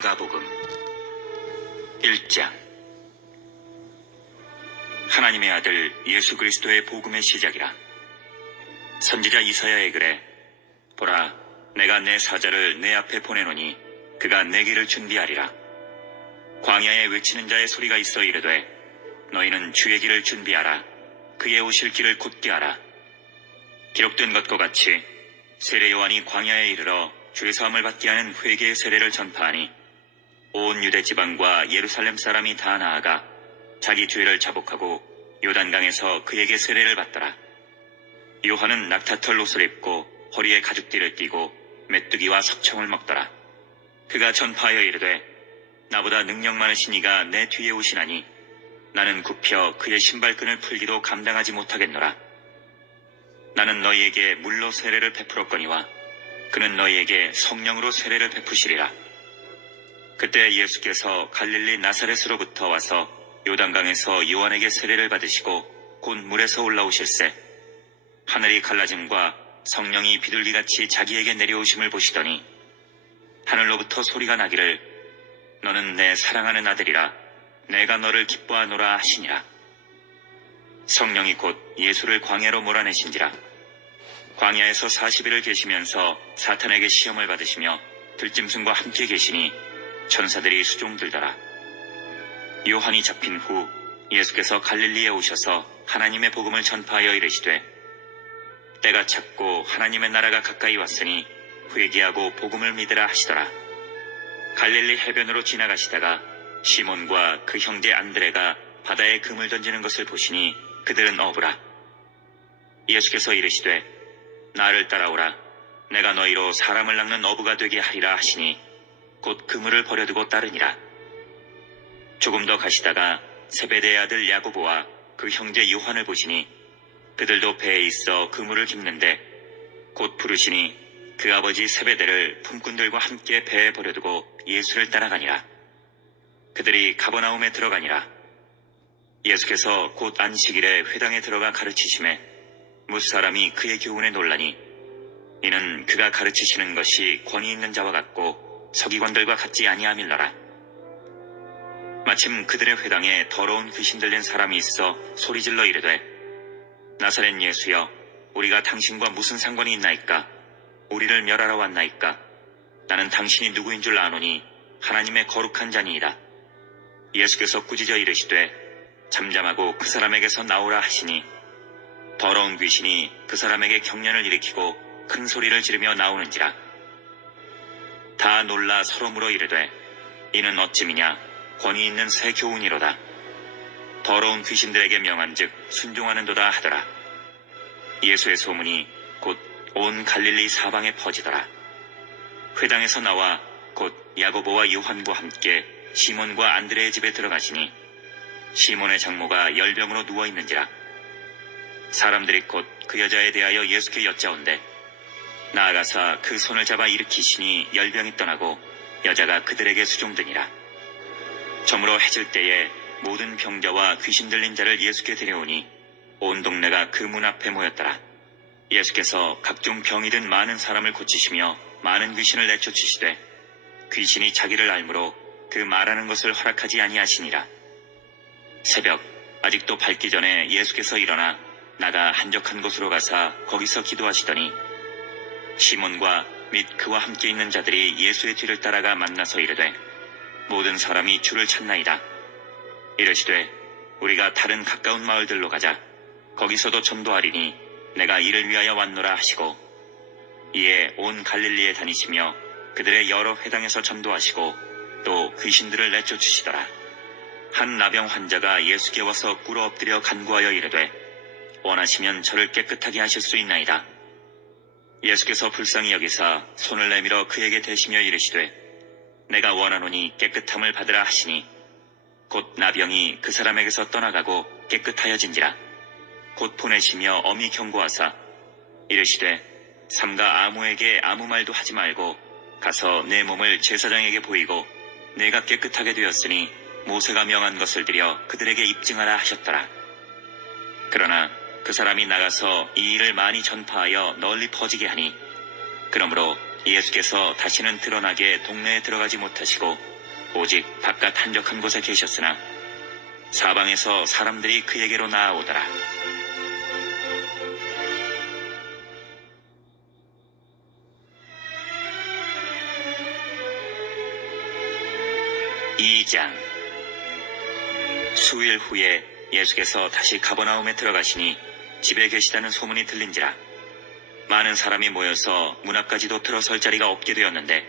마가복음 1장. 하나님의 아들 예수 그리스도의 복음의 시작이라. 선지자 이사야의 글에 보라, 내가 내 사자를 내 앞에 보내노니 그가 내 길을 준비하리라. 광야에 외치는 자의 소리가 있어 이르되 너희는 주의 길을 준비하라. 그의 오실 길을 곧게 하라. 기록된 것과 같이 세례 요한이 광야에 이르러 죄 사함을 받게 하는 회개의 세례를 전파하니 온 유대 지방과 예루살렘 사람이 다 나아가 자기 죄를 자복하고 요단강에서 그에게 세례를 받더라. 요한은 낙타털 옷을 입고 허리에 가죽띠를 띠고 메뚜기와 석청을 먹더라. 그가 전파하여 이르되 나보다 능력 많으신 이가 내 뒤에 오시나니 나는 굽혀 그의 신발끈을 풀기도 감당하지 못하겠노라. 나는 너희에게 물로 세례를 베풀었거니와 그는 너희에게 성령으로 세례를 베푸시리라. 그때 예수께서 갈릴리 나사렛으로부터 와서 요단강에서 요한에게 세례를 받으시고 곧 물에서 올라오실새 하늘이 갈라짐과 성령이 비둘기같이 자기에게 내려오심을 보시더니 하늘로부터 소리가 나기를 너는 내 사랑하는 아들이라 내가 너를 기뻐하노라 하시니라. 성령이 곧 예수를 광야로 몰아내신지라. 광야에서 40일을 계시면서 사탄에게 시험을 받으시며 들짐승과 함께 계시니 천사들이 수종들더라. 요한이 잡힌 후 예수께서 갈릴리에 오셔서 하나님의 복음을 전파하여 이르시되 때가 찼고 하나님의 나라가 가까이 왔으니 회개하고 복음을 믿으라 하시더라. 갈릴리 해변으로 지나가시다가 시몬과 그 형제 안드레가 바다에 금을 던지는 것을 보시니 그들은 어부라. 예수께서 이르시되 나를 따라오라. 내가 너희로 사람을 낚는 어부가 되게 하리라 하시니 곧 그물을 버려두고 따르니라. 조금 더 가시다가 세베대의 아들 야고보와 그 형제 요한을 보시니 그들도 배에 있어 그물을 깁는데 곧 부르시니 그 아버지 세베대를 품꾼들과 함께 배에 버려두고 예수를 따라가니라. 그들이 가버나움에 들어가니라. 예수께서 곧 안식일에 회당에 들어가 가르치심에 무사람이 그의 교훈에 놀라니 이는 그가 가르치시는 것이 권위 있는 자와 같고 서기관들과 같지 아니함일러라. 마침 그들의 회당에 더러운 귀신 들린 사람이 있어 소리질러 이르되 나사렛 예수여, 우리가 당신과 무슨 상관이 있나이까? 우리를 멸하러 왔나이까? 나는 당신이 누구인 줄 아노니 하나님의 거룩한 자니이다. 예수께서 꾸짖어 이르시되 잠잠하고 그 사람에게서 나오라 하시니 더러운 귀신이 그 사람에게 경련을 일으키고 큰 소리를 지르며 나오는지라. 다 놀라 서로 물어 이르되 이는 어찌미냐? 권위 있는 새 교훈이로다. 더러운 귀신들에게 명한즉 순종하는도다 하더라. 예수의 소문이 곧 온 갈릴리 사방에 퍼지더라. 회당에서 나와 곧 야고보와 요한과 함께 시몬과 안드레의 집에 들어가시니 시몬의 장모가 열병으로 누워있는지라. 사람들이 곧 그 여자에 대하여 예수께 여짜온대 나아가사 그 손을 잡아 일으키시니 열병이 떠나고 여자가 그들에게 수종드니라. 저물어 해질 때에 모든 병자와 귀신 들린 자를 예수께 데려오니 온 동네가 그 문 앞에 모였더라. 예수께서 각종 병이 든 많은 사람을 고치시며 많은 귀신을 내쫓으시되 귀신이 자기를 알므로 그 말하는 것을 허락하지 아니하시니라. 새벽 아직도 밝기 전에 예수께서 일어나 나가 한적한 곳으로 가사 거기서 기도하시더니 시몬과 및 그와 함께 있는 자들이 예수의 뒤를 따라가 만나서 이르되 모든 사람이 주를 찾나이다. 이르시되 우리가 다른 가까운 마을들로 가자. 거기서도 전도하리니 내가 이를 위하여 왔노라 하시고 이에 온 갈릴리에 다니시며 그들의 여러 회당에서 전도하시고 또 귀신들을 내쫓으시더라. 한 나병 환자가 예수께 와서 꿇어 엎드려 간구하여 이르되 원하시면 저를 깨끗하게 하실 수 있나이다. 예수께서 불쌍히 여기사 손을 내밀어 그에게 대시며 이르시되 내가 원하노니 깨끗함을 받으라 하시니 곧 나병이 그 사람에게서 떠나가고 깨끗하여진지라. 곧 보내시며 엄히 경고하사 이르시되 삼가 아무에게 아무 말도 하지 말고 가서 내 몸을 제사장에게 보이고 내가 깨끗하게 되었으니 모세가 명한 것을 드려 그들에게 입증하라 하셨더라. 그러나 그 사람이 나가서 이 일을 많이 전파하여 널리 퍼지게 하니 그러므로 예수께서 다시는 드러나게 동네에 들어가지 못하시고 오직 바깥 한적한 곳에 계셨으나 사방에서 사람들이 그에게로 나아오더라. 이 장. 수일 후에 예수께서 다시 가버나움에 들어가시니 집에 계시다는 소문이 들린지라. 많은 사람이 모여서 문 앞까지도 들어설 자리가 없게 되었는데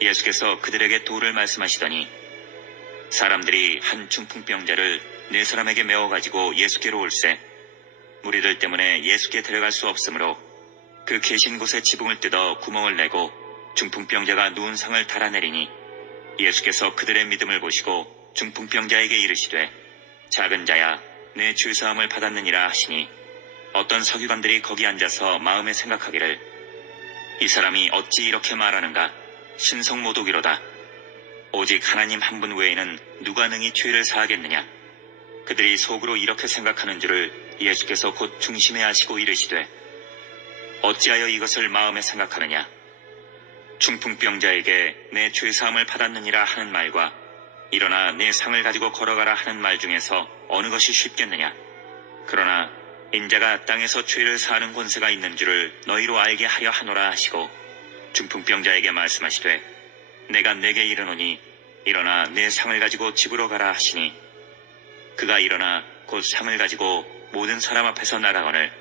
예수께서 그들에게 도를 말씀하시더니 사람들이 한 중풍병자를 4사람에게 메워가지고 예수께로 올세 무리들 때문에 예수께 데려갈 수 없으므로 그 계신 곳에 지붕을 뜯어 구멍을 내고 중풍병자가 누운 상을 달아내리니 예수께서 그들의 믿음을 보시고 중풍병자에게 이르시되 작은 자야 내 죄사함을 받았느니라 하시니 어떤 서기관들이 거기 앉아서 마음에 생각하기를 이 사람이 어찌 이렇게 말하는가 신성모독이로다. 오직 하나님 한 분 외에는 누가 능히 죄를 사하겠느냐. 그들이 속으로 이렇게 생각하는 줄을 예수께서 곧 중심에 아시고 이르시되 어찌하여 이것을 마음에 생각하느냐. 중풍병자에게 내 죄사함을 받았느니라 하는 말과 일어나 내 상을 가지고 걸어가라 하는 말 중에서 어느 것이 쉽겠느냐. 그러나 인자가 땅에서 죄를 사하는 권세가 있는 줄을 너희로 알게 하려 하노라 하시고 중풍병자에게 말씀하시되 내가 내게 이르노니 일어나 내 상을 가지고 집으로 가라 하시니 그가 일어나 곧 상을 가지고 모든 사람 앞에서 나가거늘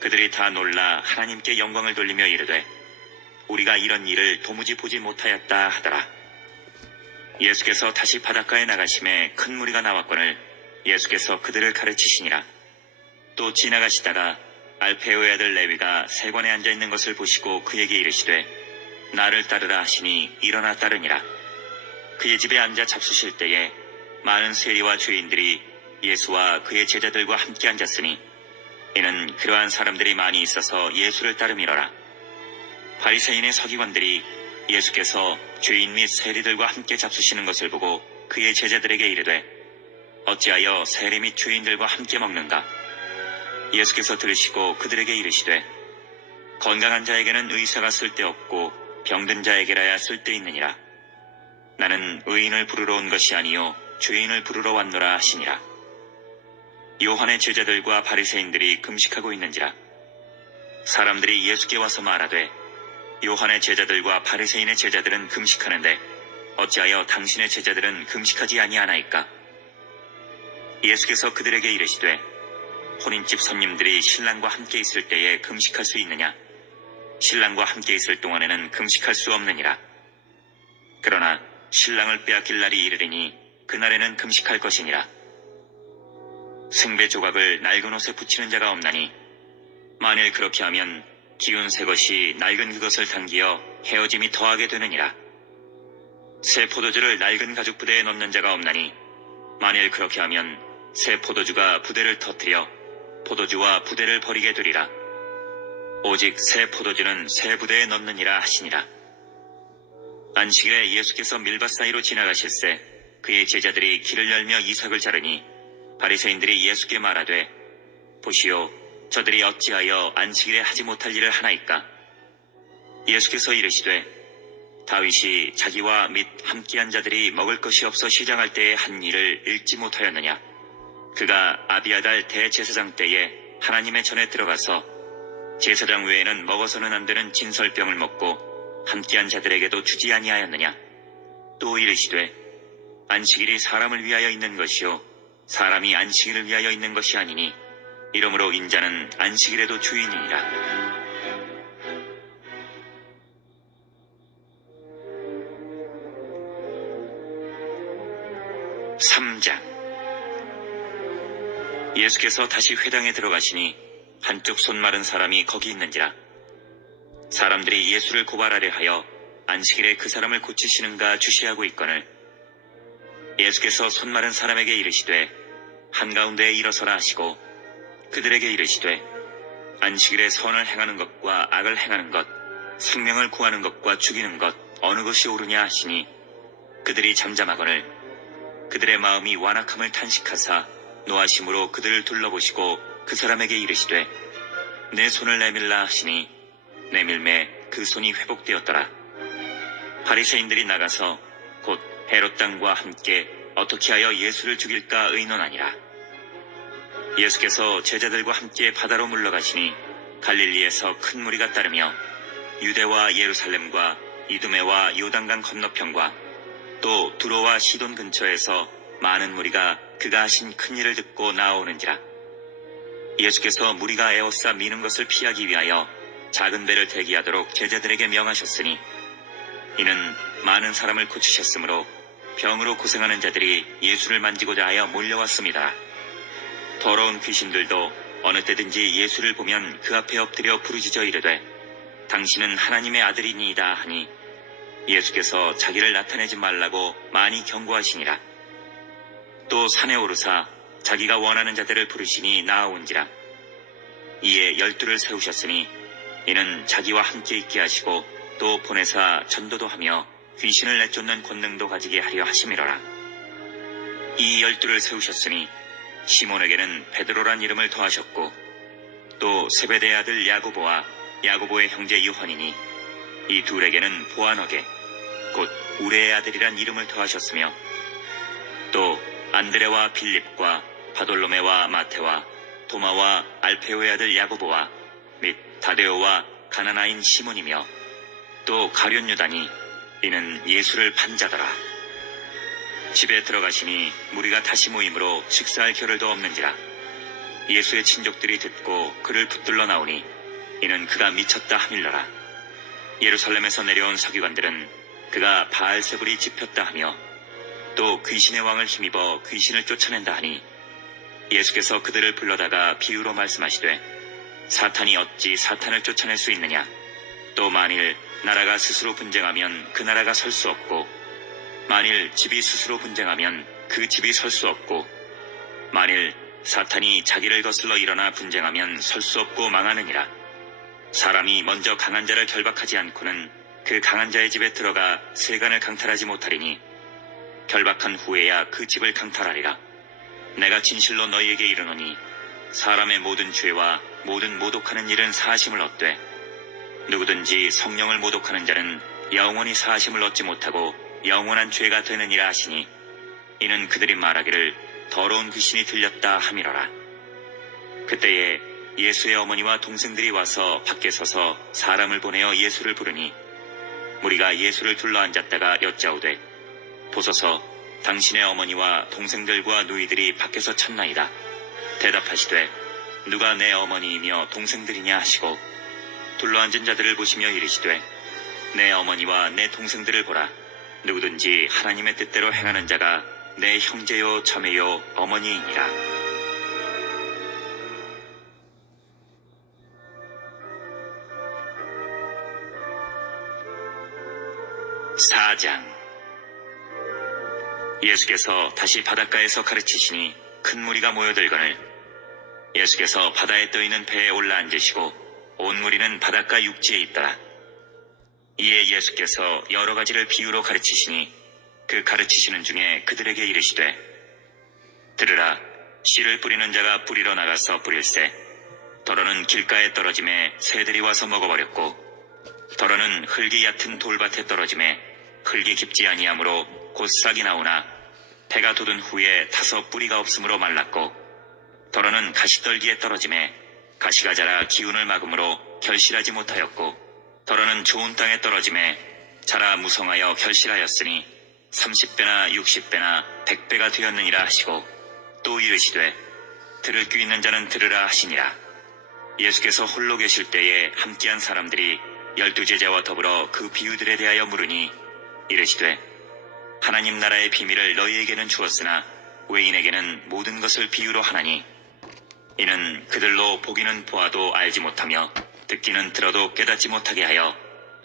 그들이 다 놀라 하나님께 영광을 돌리며 이르되 우리가 이런 일을 도무지 보지 못하였다 하더라. 예수께서 다시 바닷가에 나가심에 큰 무리가 나왔거늘 예수께서 그들을 가르치시니라. 또 지나가시다가 알페오의 아들 레위가 세관에 앉아있는 것을 보시고 그에게 이르시되 나를 따르라 하시니 일어나 따르니라. 그의 집에 앉아 잡수실 때에 많은 세리와 죄인들이 예수와 그의 제자들과 함께 앉았으니 이는 그러한 사람들이 많이 있어서 예수를 따름이로라. 바리새인의 서기관들이 예수께서 죄인 및 세리들과 함께 잡수시는 것을 보고 그의 제자들에게 이르되 어찌하여 세리 및 죄인들과 함께 먹는가. 예수께서 들으시고 그들에게 이르시되 건강한 자에게는 의사가 쓸데없고 병든 자에게라야 쓸데있느니라. 나는 의인을 부르러 온 것이 아니요 죄인을 부르러 왔노라 하시니라. 요한의 제자들과 바리새인들이 금식하고 있는지라. 사람들이 예수께 와서 말하되 요한의 제자들과 바리새인의 제자들은 금식하는데 어찌하여 당신의 제자들은 금식하지 아니하나이까. 예수께서 그들에게 이르시되 혼인집 손님들이 신랑과 함께 있을 때에 금식할 수 있느냐. 신랑과 함께 있을 동안에는 금식할 수 없느니라. 그러나 신랑을 빼앗길 날이 이르리니 그날에는 금식할 것이니라. 생배 조각을 낡은 옷에 붙이는 자가 없나니 만일 그렇게 하면 기운 새 것이 낡은 그것을 당기어 헤어짐이 더하게 되느니라. 새 포도주를 낡은 가죽 부대에 넣는 자가 없나니 만일 그렇게 하면 새 포도주가 부대를 터뜨려 포도주와 부대를 버리게 되리라. 오직 새 포도주는 새 부대에 넣느니라 하시니라. 안식일에 예수께서 밀밭 사이로 지나가실새 그의 제자들이 길을 열며 이삭을 자르니 바리새인들이 예수께 말하되 보시오 저들이 어찌하여 안식일에 하지 못할 일을 하나이까. 예수께서 이르시되 다윗이 자기와 및 함께한 자들이 먹을 것이 없어 시장할 때에 한 일을 읽지 못하였느냐. 그가 아비아달 대제사장 때에 하나님의 전에 들어가서 제사장 외에는 먹어서는 안 되는 진설병을 먹고 함께한 자들에게도 주지 아니하였느냐. 또 이르시되 안식일이 사람을 위하여 있는 것이요 사람이 안식일을 위하여 있는 것이 아니니 이러므로 인자는 안식일에도 주인이니라. 예수께서 다시 회당에 들어가시니 한쪽 손 마른 사람이 거기 있는지라. 사람들이 예수를 고발하려 하여 안식일에 그 사람을 고치시는가 주시하고 있거늘 예수께서 손 마른 사람에게 이르시되 한가운데에 일어서라 하시고 그들에게 이르시되 안식일에 선을 행하는 것과 악을 행하는 것 생명을 구하는 것과 죽이는 것 어느 것이 옳으냐 하시니 그들이 잠잠하거늘 그들의 마음이 완악함을 탄식하사 노하심으로 그들을 둘러보시고 그 사람에게 이르시되 내 손을 내밀라 하시니 내밀매 그 손이 회복되었더라. 바리새인들이 나가서 곧 헤롯 당과 함께 어떻게 하여 예수를 죽일까 의논하니라. 예수께서 제자들과 함께 바다로 물러가시니 갈릴리에서 큰 무리가 따르며 유대와 예루살렘과 이두메와 요단강 건너편과 또 두로와 시돈 근처에서 많은 무리가 그가 하신 큰 일을 듣고 나오는지라. 예수께서 무리가 에워싸 미는 것을 피하기 위하여 작은 배를 대기하도록 제자들에게 명하셨으니 이는 많은 사람을 고치셨으므로 병으로 고생하는 자들이 예수를 만지고자 하여 몰려왔습니다. 더러운 귀신들도 어느 때든지 예수를 보면 그 앞에 엎드려 부르짖어 이르되 당신은 하나님의 아들이니이다 하니 예수께서 자기를 나타내지 말라고 많이 경고하시니라. 또 산에 오르사 자기가 원하는 자들을 부르시니 나아온지라. 이에 12를 세우셨으니 이는 자기와 함께 있게 하시고 또 보내사 전도도 하며 귀신을 내쫓는 권능도 가지게 하려 하심이로라. 이 12를 세우셨으니 시몬에게는 베드로란 이름을 더하셨고 또 세베대의 아들 야고보와 야고보의 형제 요한이니 이 둘에게는 보아너게 곧 우레의 아들이란 이름을 더하셨으며 또 안드레와 빌립과 바돌로메와 마테와 도마와 알페오의 아들 야고보와 및 다데오와 가나나인 시몬이며 또 가룟 유다니 이는 예수를 판 자더라. 집에 들어가시니 무리가 다시 모임으로 식사할 겨를도 없는지라. 예수의 친족들이 듣고 그를 붙들러 나오니 이는 그가 미쳤다 하밀러라. 예루살렘에서 내려온 서기관들은 그가 바알세불이 집혔다 하며 또 귀신의 왕을 힘입어 귀신을 쫓아낸다 하니 예수께서 그들을 불러다가 비유로 말씀하시되 사탄이 어찌 사탄을 쫓아낼 수 있느냐. 또 만일 나라가 스스로 분쟁하면 그 나라가 설 수 없고 만일 집이 스스로 분쟁하면 그 집이 설 수 없고 만일 사탄이 자기를 거슬러 일어나 분쟁하면 설 수 없고 망하느니라. 사람이 먼저 강한 자를 결박하지 않고는 그 강한 자의 집에 들어가 세간을 강탈하지 못하리니 결박한 후에야 그 집을 강탈하리라. 내가 진실로 너희에게 이르노니 사람의 모든 죄와 모든 모독하는 일은 사하심을 얻되 누구든지 성령을 모독하는 자는 영원히 사하심을 얻지 못하고 영원한 죄가 되느니라 하시니 이는 그들이 말하기를 더러운 귀신이 들렸다 함이로라. 그때에 예수의 어머니와 동생들이 와서 밖에 서서 사람을 보내어 예수를 부르니 무리가 예수를 둘러앉았다가 여짜오되 보소서 당신의 어머니와 동생들과 누이들이 밖에서 찾나이다. 대답하시되 누가 내 어머니이며 동생들이냐 하시고 둘러앉은 자들을 보시며 이르시되 내 어머니와 내 동생들을 보라. 누구든지 하나님의 뜻대로 행하는 자가 내 형제요 자매요 어머니이니라. 4장. 예수께서 다시 바닷가에서 가르치시니 큰 무리가 모여들거늘 예수께서 바다에 떠있는 배에 올라앉으시고 온 무리는 바닷가 육지에 있더라. 이에 예수께서 여러 가지를 비유로 가르치시니 그 가르치시는 중에 그들에게 이르시되 들으라. 씨를 뿌리는 자가 뿌리러 나가서 뿌릴새 더러는 길가에 떨어짐에 새들이 와서 먹어버렸고 더러는 흙이 얕은 돌밭에 떨어짐에 흙이 깊지 아니하므로 곧 싹이 나오나 해가 돋은 후에 타서 뿌리가 없으므로 말랐고 더러는 가시떨기에 떨어짐에 가시가 자라 기운을 막음으로 결실하지 못하였고 더러는 좋은 땅에 떨어짐에 자라 무성하여 결실하였으니 30배나 60배나 100배가 되었느니라 하시고 또 이르시되 들을 귀 있는 자는 들으라 하시니라. 예수께서 홀로 계실 때에 함께한 사람들이 12제자와 더불어 그 비유들에 대하여 물으니 이르시되 하나님 나라의 비밀을 너희에게는 주었으나 외인에게는 모든 것을 비유로 하나니 이는 그들로 보기는 보아도 알지 못하며 듣기는 들어도 깨닫지 못하게 하여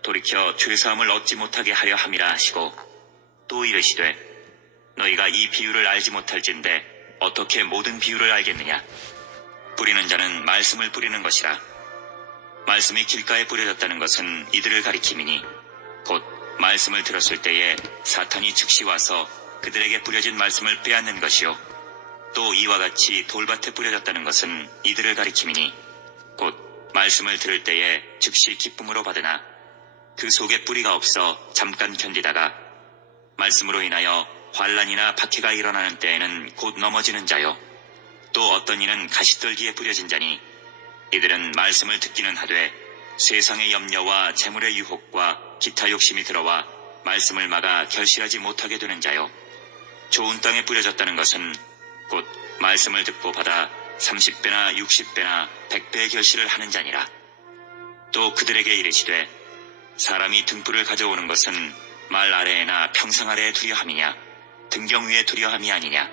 돌이켜 죄사함을 얻지 못하게 하려 함이라 하시고 또 이르시되 너희가 이 비유를 알지 못할진대 어떻게 모든 비유를 알겠느냐. 뿌리는 자는 말씀을 뿌리는 것이라. 말씀이 길가에 뿌려졌다는 것은 이들을 가리킴이니 곧 말씀을 들었을 때에 사탄이 즉시 와서 그들에게 뿌려진 말씀을 빼앗는 것이요 또 이와 같이 돌밭에 뿌려졌다는 것은 이들을 가리킴이니 곧 말씀을 들을 때에 즉시 기쁨으로 받으나 그 속에 뿌리가 없어 잠깐 견디다가 말씀으로 인하여 환란이나 박해가 일어나는 때에는 곧 넘어지는 자요. 또 어떤 이는 가시떨기에 뿌려진 자니 이들은 말씀을 듣기는 하되 세상의 염려와 재물의 유혹과 기타 욕심이 들어와 말씀을 막아 결실하지 못하게 되는 자요. 좋은 땅에 뿌려졌다는 것은 곧 말씀을 듣고 받아 30배나 60배나 100배의 결실을 하는 자니라. 또 그들에게 이르시되 사람이 등불을 가져오는 것은 말 아래에나 평상 아래에 두려함이냐 등경 위에 두려함이 아니냐.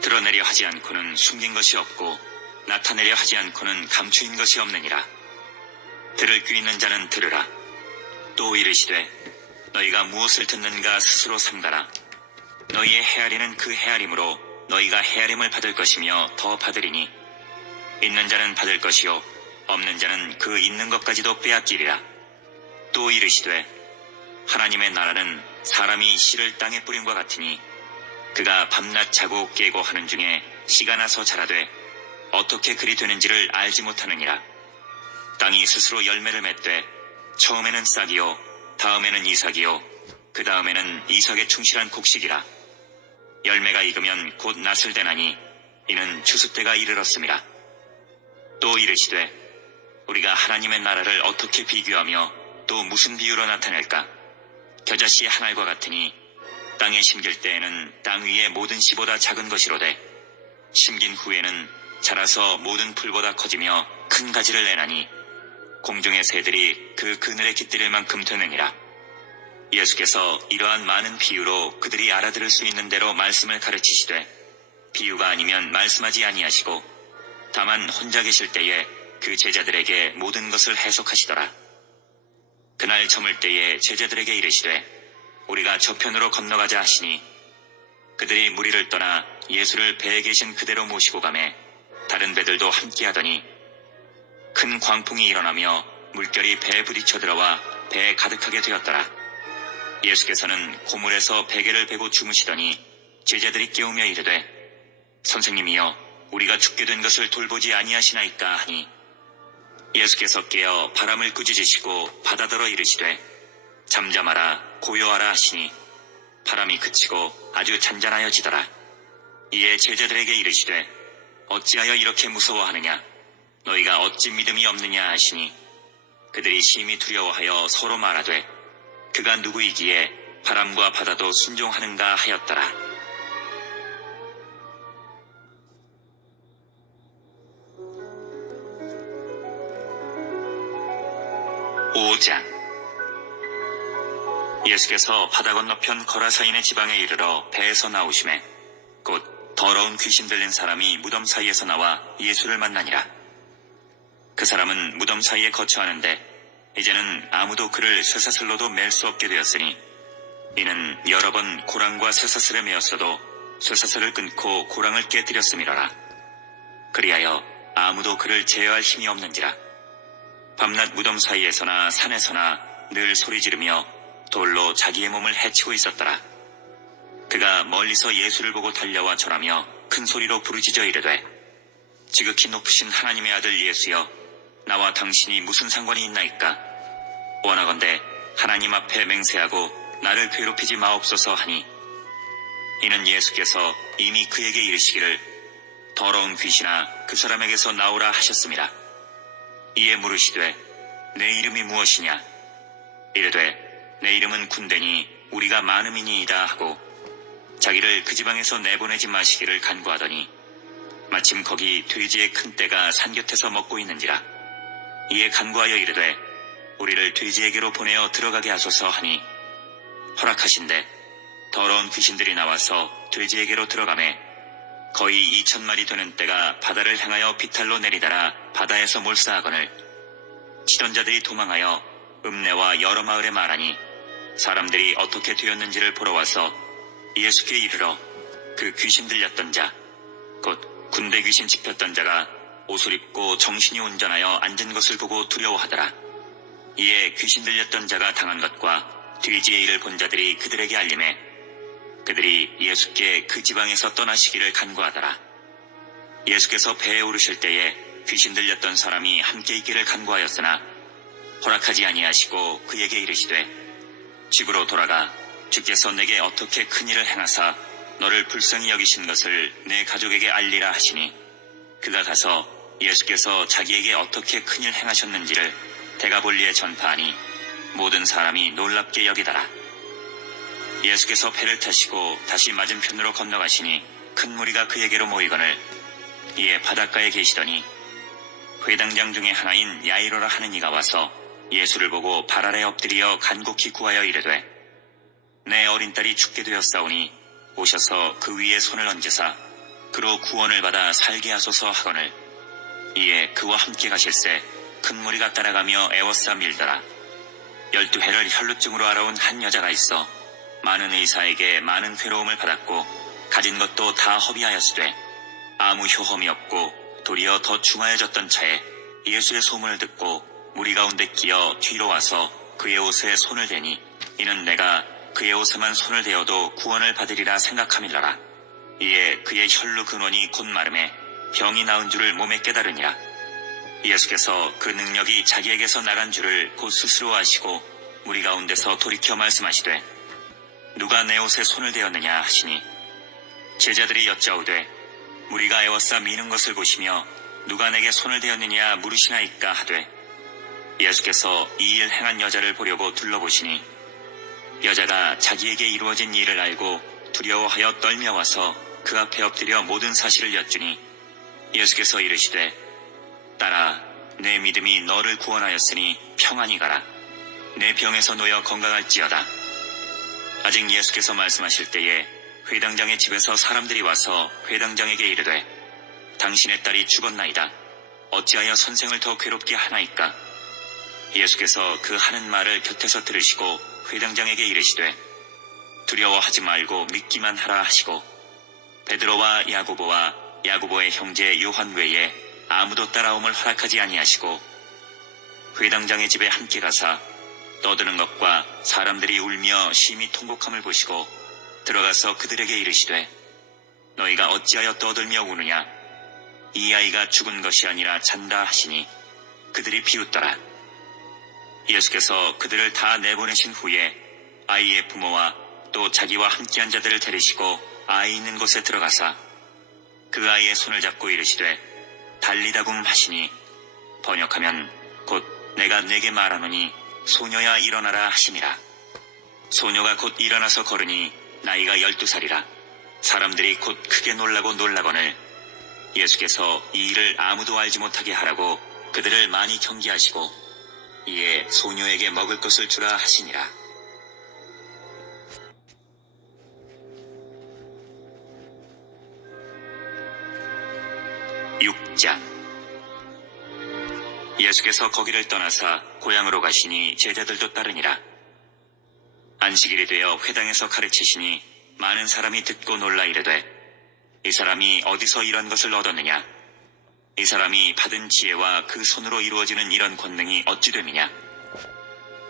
드러내려 하지 않고는 숨긴 것이 없고 나타내려 하지 않고는 감추인 것이 없느니라. 들을 귀 있는 자는 들으라. 또 이르시되 너희가 무엇을 듣는가 스스로 삼가라. 너희의 헤아리는 그 헤아림으로 너희가 헤아림을 받을 것이며 더 받으리니 있는 자는 받을 것이요 없는 자는 그 있는 것까지도 빼앗기리라. 또 이르시되 하나님의 나라는 사람이 씨를 땅에 뿌림과 같으니 그가 밤낮 자고 깨고 하는 중에 씨가 나서 자라되 어떻게 그리 되는지를 알지 못하느니라. 땅이 스스로 열매를 맺되 처음에는 싹이요 다음에는 이삭이요 그 다음에는 이삭에 충실한 곡식이라. 열매가 익으면 곧 낫을 대나니 이는 추수 때가 이르렀음이라. 또 이르시되 우리가 하나님의 나라를 어떻게 비교하며 또 무슨 비유로 나타낼까. 겨자씨 한 알과 같으니 땅에 심길 때에는 땅 위의 모든 씨보다 작은 것이로되 심긴 후에는 자라서 모든 풀보다 커지며 큰 가지를 내나니 공중의 새들이 그 그늘에 깃들일 만큼 되느니라. 예수께서 이러한 많은 비유로 그들이 알아들을 수 있는 대로 말씀을 가르치시되 비유가 아니면 말씀하지 아니하시고 다만 혼자 계실 때에 그 제자들에게 모든 것을 해석하시더라. 그날 저물 때에 제자들에게 이르시되 우리가 저편으로 건너가자 하시니 그들이 무리를 떠나 예수를 배에 계신 그대로 모시고 가매 다른 배들도 함께 하더니 큰 광풍이 일어나며 물결이 배에 부딪혀 들어와 배에 가득하게 되었더라. 예수께서는 고물에서 베개를 베고 주무시더니 제자들이 깨우며 이르되 선생님이여 우리가 죽게 된 것을 돌보지 아니하시나이까 하니 예수께서 깨어 바람을 꾸짖으시고 바다더러 이르시되 잠잠하라 고요하라 하시니 바람이 그치고 아주 잔잔하여지더라. 이에 제자들에게 이르시되 어찌하여 이렇게 무서워하느냐 너희가 어찌 믿음이 없느냐 하시니 그들이 심히 두려워하여 서로 말하되 그가 누구이기에 바람과 바다도 순종하는가 하였더라. 5장. 예수께서 바다 건너편 거라사인의 지방에 이르러 배에서 나오시매 곧 더러운 귀신 들린 사람이 무덤 사이에서 나와 예수를 만나니라. 그 사람은 무덤 사이에 거처하는데 이제는 아무도 그를 쇠사슬로도 맬 수 없게 되었으니 이는 여러 번 고랑과 쇠사슬에 매었어도 쇠사슬을 끊고 고랑을 깨뜨렸음이라라. 그리하여 아무도 그를 제어할 힘이 없는지라. 밤낮 무덤 사이에서나 산에서나 늘 소리 지르며 돌로 자기의 몸을 해치고 있었더라. 그가 멀리서 예수를 보고 달려와 절하며 큰 소리로 부르짖어 이르되 지극히 높으신 하나님의 아들 예수여 나와 당신이 무슨 상관이 있나이까. 원하건대 하나님 앞에 맹세하고 나를 괴롭히지 마옵소서 하니 이는 예수께서 이미 그에게 이르시기를 더러운 귀신아 그 사람에게서 나오라 하셨습니다. 이에 물으시되 내 이름이 무엇이냐. 이르되 내 이름은 군대니 우리가 많음이니이다 하고 자기를 그 지방에서 내보내지 마시기를 간구하더니 마침 거기 돼지의 큰 떼가 산 곁에서 먹고 있는지라. 이에 간구하여 이르되 우리를 돼지에게로 보내어 들어가게 하소서 하니 허락하신대 더러운 귀신들이 나와서 돼지에게로 들어가매 거의 2,000마리 되는 떼가 바다를 향하여 비탈로 내리다라 바다에서 몰사하거늘 치던 자들이 도망하여 읍내와 여러 마을에 말하니 사람들이 어떻게 되었는지를 보러 와서 예수께 이르러 그 귀신 들렸던 자 곧 군대 귀신 집혔던 자가 옷을 입고 정신이 온전하여 앉은 것을 보고 두려워하더라. 이에 귀신 들렸던 자가 당한 것과 돼지의 일을 본 자들이 그들에게 알림해 그들이 예수께 그 지방에서 떠나시기를 간구하더라. 예수께서 배에 오르실 때에 귀신 들렸던 사람이 함께 있기를 간구하였으나 허락하지 아니하시고 그에게 이르시되 집으로 돌아가 주께서 내게 어떻게 큰 일을 행하사 너를 불쌍히 여기신 것을 내 가족에게 알리라 하시니 그가 가서 예수께서 자기에게 어떻게 큰 일 행하셨는지를 데가볼리에 전파하니 모든 사람이 놀랍게 여기더라. 예수께서 배를 타시고 다시 맞은편으로 건너가시니 큰 무리가 그에게로 모이거늘 이에 바닷가에 계시더니 회당장 중에 하나인 야이로라 하는 이가 와서 예수를 보고 발 아래 엎드려 간곡히 구하여 이르되 내 어린 딸이 죽게 되었사오니 오셔서 그 위에 손을 얹으사 그로 구원을 받아 살게 하소서 하거늘 이에 그와 함께 가실새 큰 무리가 따라가며 애워싸 밀더라. 12해를 혈루증으로 알아온 한 여자가 있어 많은 의사에게 많은 괴로움을 받았고 가진 것도 다 허비하였으되 아무 효험이 없고 도리어 더 중하여졌던 차에 예수의 소문을 듣고 무리 가운데 끼어 뒤로 와서 그의 옷에 손을 대니 이는 내가 그의 옷에만 손을 대어도 구원을 받으리라 생각함일러라. 이에 그의 혈루 근원이 곧 마름에 병이 나은 줄을 몸에 깨달으니라. 예수께서 그 능력이 자기에게서 나간 줄을 곧 스스로 아시고 무리 가운데서 돌이켜 말씀하시되 누가 내 옷에 손을 대었느냐 하시니 제자들이 여짜오되 무리가 애워싸 미는 것을 보시며 누가 내게 손을 대었느냐 물으시나이까 하되 예수께서 이 일 행한 여자를 보려고 둘러보시니 여자가 자기에게 이루어진 일을 알고 두려워하여 떨며 와서 그 앞에 엎드려 모든 사실을 여쭈니 예수께서 이르시되 딸아 내 믿음이 너를 구원하였으니 평안히 가라. 내 병에서 놓여 건강할지어다. 아직 예수께서 말씀하실 때에 회당장의 집에서 사람들이 와서 회당장에게 이르되 당신의 딸이 죽었나이다. 어찌하여 선생을 더 괴롭게 하나이까? 예수께서 그 하는 말을 곁에서 들으시고 회당장에게 이르시되 두려워하지 말고 믿기만 하라 하시고 베드로와 야고보와 야고보의 형제 요한 외에 아무도 따라옴을 허락하지 아니하시고 회당장의 집에 함께 가사 떠드는 것과 사람들이 울며 심히 통곡함을 보시고 들어가서 그들에게 이르시되 너희가 어찌하여 떠들며 우느냐? 이 아이가 죽은 것이 아니라 잔다 하시니 그들이 비웃더라. 예수께서 그들을 다 내보내신 후에 아이의 부모와 또 자기와 함께한 자들을 데리시고 아이 있는 곳에 들어가사 그 아이의 손을 잡고 이르시되 달리다굼 하시니 번역하면 곧 내가 네게 말하노니 소녀야 일어나라 하시니라. 소녀가 곧 일어나서 걸으니 나이가 12살이라. 사람들이 곧 크게 놀라거늘 예수께서 이 일을 아무도 알지 못하게 하라고 그들을 많이 경계하시고 이에 소녀에게 먹을 것을 주라 하시니라. 예수께서 거기를 떠나사 고향으로 가시니 제자들도 따르니라. 안식일이 되어 회당에서 가르치시니 많은 사람이 듣고 놀라 이르되 이 사람이 어디서 이런 것을 얻었느냐? 이 사람이 받은 지혜와 그 손으로 이루어지는 이런 권능이 어찌 됨이냐?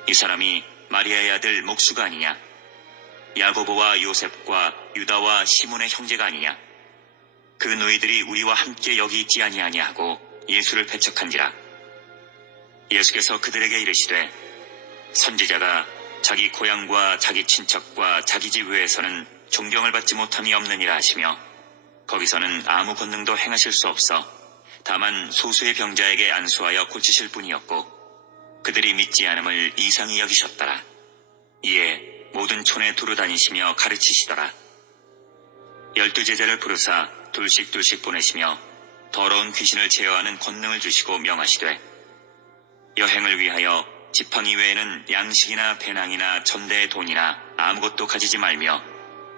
이 사람이 마리아의 아들 목수가 아니냐? 야고보와 요셉과 유다와 시몬의 형제가 아니냐? 그 너희들이 우리와 함께 여기 있지 아니하냐 하고 예수를 배척한지라. 예수께서 그들에게 이르시되 선지자가 자기 고향과 자기 친척과 자기 집 외에서는 존경을 받지 못함이 없느니라 하시며 거기서는 아무 권능도 행하실 수 없어 다만 소수의 병자에게 안수하여 고치실 뿐이었고 그들이 믿지 않음을 이상히 여기셨더라. 이에 모든 촌에 두루 다니시며 가르치시더라. 12 제자를 부르사 둘씩 보내시며 더러운 귀신을 제어하는 권능을 주시고 명하시되 여행을 위하여 지팡이 외에는 양식이나 배낭이나 전대의 돈이나 아무것도 가지지 말며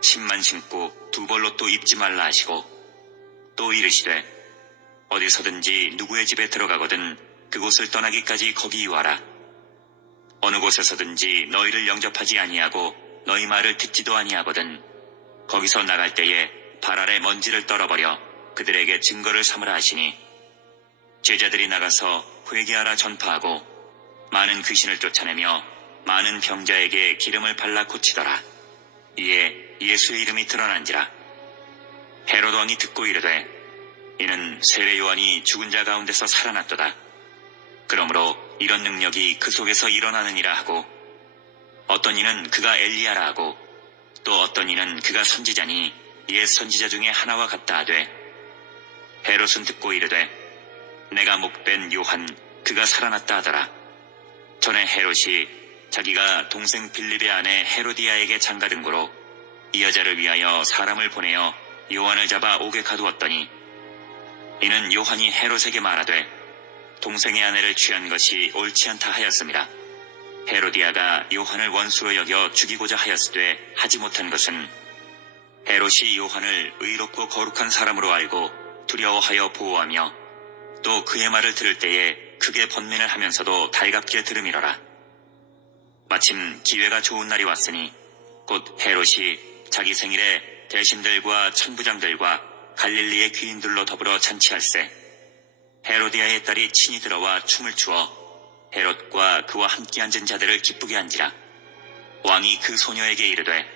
신만 신고 두 벌로 입지 말라 하시고 또 이르시되 어디서든지 누구의 집에 들어가거든 그곳을 떠나기까지 거기 유하라. 어느 곳에서든지 너희를 영접하지 아니하고 너희 말을 듣지도 아니하거든 거기서 나갈 때에 발 아래 먼지를 떨어버려 그들에게 증거를 삼으라 하시니 제자들이 나가서 회개하라 전파하고 많은 귀신을 쫓아내며 많은 병자에게 기름을 발라 고치더라. 이에 예수의 이름이 드러난지라. 헤롯 왕이 듣고 이르되 이는 세례 요한이 죽은 자 가운데서 살아났도다. 그러므로 이런 능력이 그 속에서 일어나느니라 하고, 어떤 이는 그가 엘리야라 하고, 또 어떤 이는 그가 선지자니 옛 선지자 중에 하나와 같다 하되, 헤롯은 듣고 이르되 내가 목된 요한 그가 살아났다 하더라. 전에 헤롯이 자기가 동생 빌립의 아내 헤로디아에게 장가든 고로 이 여자를 위하여 사람을 보내어 요한을 잡아 옥에 가두었더니, 이는 요한이 헤롯에게 말하되 동생의 아내를 취한 것이 옳지 않다 하였습니다. 헤로디아가 요한을 원수로 여겨 죽이고자 하였으되 하지 못한 것은, 헤롯이 요한을 의롭고 거룩한 사람으로 알고 두려워하여 보호하며 또 그의 말을 들을 때에 크게 번민을 하면서도 달갑게 들음이러라. 마침 기회가 좋은 날이 왔으니 곧 헤롯이 자기 생일에 대신들과 천부장들과 갈릴리의 귀인들로 더불어 잔치할세, 헤로디아의 딸이 친히 들어와 춤을 추어 헤롯과 그와 함께 앉은 자들을 기쁘게 한지라. 왕이 그 소녀에게 이르되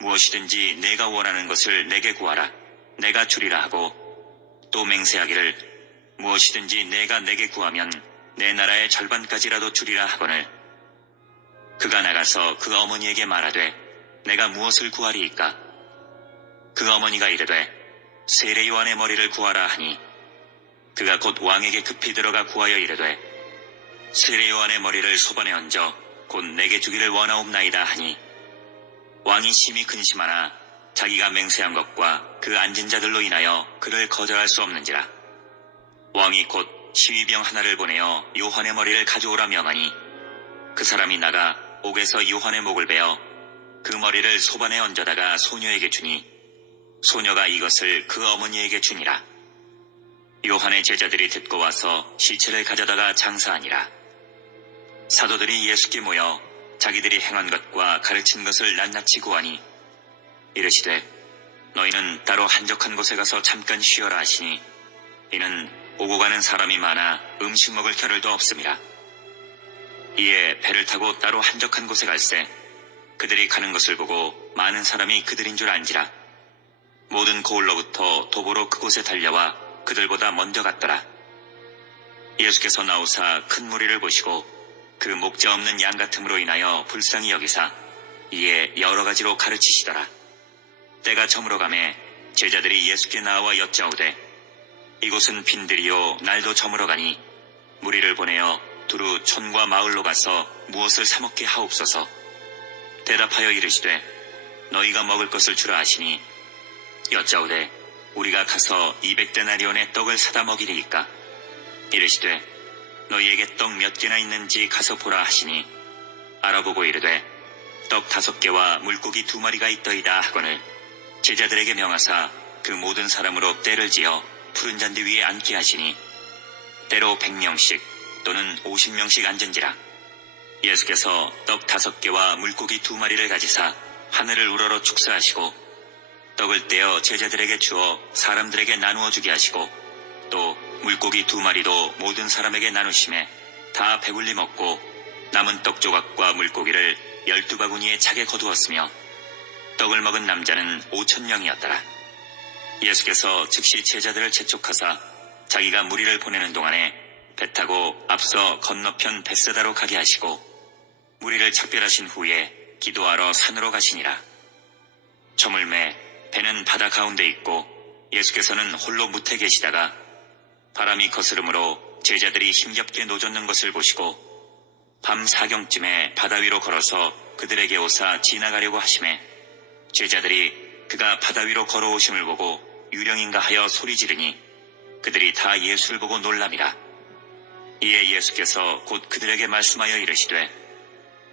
무엇이든지 내가 원하는 것을 내게 구하라, 내가 주리라 하고, 또 맹세하기를 무엇이든지 내가 내게 구하면 내 나라의 절반까지라도 주리라 하거늘, 그가 나가서 그 어머니에게 말하되 내가 무엇을 구하리이까? 그 어머니가 이르되 세례 요한의 머리를 구하라 하니, 그가 곧 왕에게 급히 들어가 구하여 이르되 세례 요한의 머리를 소반에 얹어 곧 내게 주기를 원하옵나이다 하니, 왕이 심히 근심하나 자기가 맹세한 것과 그 앉은 자들로 인하여 그를 거절할 수 없는지라. 왕이 곧 시위병 하나를 보내어 요한의 머리를 가져오라 명하니, 그 사람이 나가 옥에서 요한의 목을 베어 그 머리를 소반에 얹어다가 소녀에게 주니, 소녀가 이것을 그 어머니에게 주니라. 요한의 제자들이 듣고 와서 시체를 가져다가 장사하니라. 사도들이 예수께 모여 자기들이 행한 것과 가르친 것을 낱낱이 고하니, 이르시되 너희는 따로 한적한 곳에 가서 잠깐 쉬어라 하시니, 이는 오고 가는 사람이 많아 음식 먹을 겨를도 없음이라. 이에 배를 타고 따로 한적한 곳에 갈새 그들이 가는 것을 보고 많은 사람이 그들인 줄 안지라. 모든 고을로부터 도보로 그곳에 달려와 그들보다 먼저 갔더라. 예수께서 나오사 큰 무리를 보시고 그 목자 없는 양 같음으로 인하여 불쌍히 여기사 이에 여러 가지로 가르치시더라. 때가 저물어 가매 제자들이 예수께 나와 여짜오되 이곳은 빈들이요 날도 저물어 가니 무리를 보내어 두루 촌과 마을로 가서 무엇을 사 먹게 하옵소서. 대답하여 이르시되 너희가 먹을 것을 주라 하시니, 여짜오되 우리가 가서 200데나리온의 떡을 사다 먹이리이까? 이르시되 너희에게 떡 몇 개나 있는지 가서 보라 하시니, 알아보고 이르되 떡 5개와 물고기 2마리가 있더이다 하거늘, 제자들에게 명하사 그 모든 사람으로 때를 지어 푸른 잔디 위에 앉게 하시니, 때로 100명씩 또는 50명씩 앉은지라. 예수께서 떡 5개와 물고기 2마리를 가지사 하늘을 우러러 축사하시고 떡을 떼어 제자들에게 주어 사람들에게 나누어 주게 하시고, 또 물고기 2마리도 모든 사람에게 나누심에 다 배불리 먹고 남은 떡 조각과 물고기를 12바구니에 차게 거두었으며, 떡을 먹은 남자는 5,000명이었더라. 예수께서 즉시 제자들을 재촉하사 자기가 무리를 보내는 동안에 배 타고 앞서 건너편 벳세다로 가게 하시고, 무리를 작별하신 후에 기도하러 산으로 가시니라. 저물매 배는 바다 가운데 있고 예수께서는 홀로 무태 계시다가 바람이 거스름으로 제자들이 힘겹게 노젓는 것을 보시고 밤 4경쯤에 바다 위로 걸어서 그들에게 오사 지나가려고 하심에, 제자들이 그가 바다 위로 걸어오심을 보고 유령인가 하여 소리 지르니 그들이 다 예수를 보고 놀람이라. 이에 예수께서 곧 그들에게 말씀하여 이르시되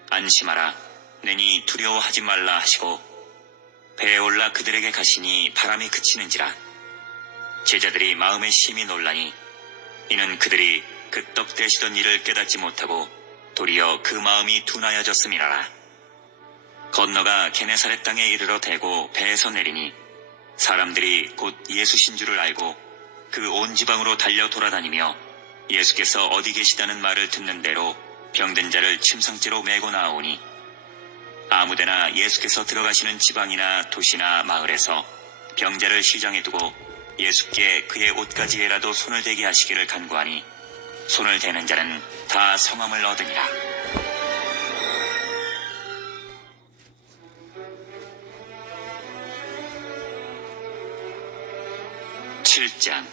안심하라, 내니 두려워하지 말라 하시고 배에 올라 그들에게 가시니 바람이 그치는지라. 제자들이 마음에 심히 놀라니, 이는 그들이 그 떡 대시던 일을 깨닫지 못하고 도리어 그 마음이 둔하여졌음이라라. 건너가 게네사렛 땅에 이르러 대고 배에서 내리니 사람들이 곧 예수신 줄을 알고 그 온 지방으로 달려 돌아다니며 예수께서 어디 계시다는 말을 듣는 대로 병든 자를 침상째로 메고 나아오니, 아무데나 예수께서 들어가시는 지방이나 도시나 마을에서 병자를 시장에 두고 예수께 그의 옷가지에라도 손을 대게 하시기를 간구하니, 손을 대는 자는 다 성함을 얻으니라. 7장.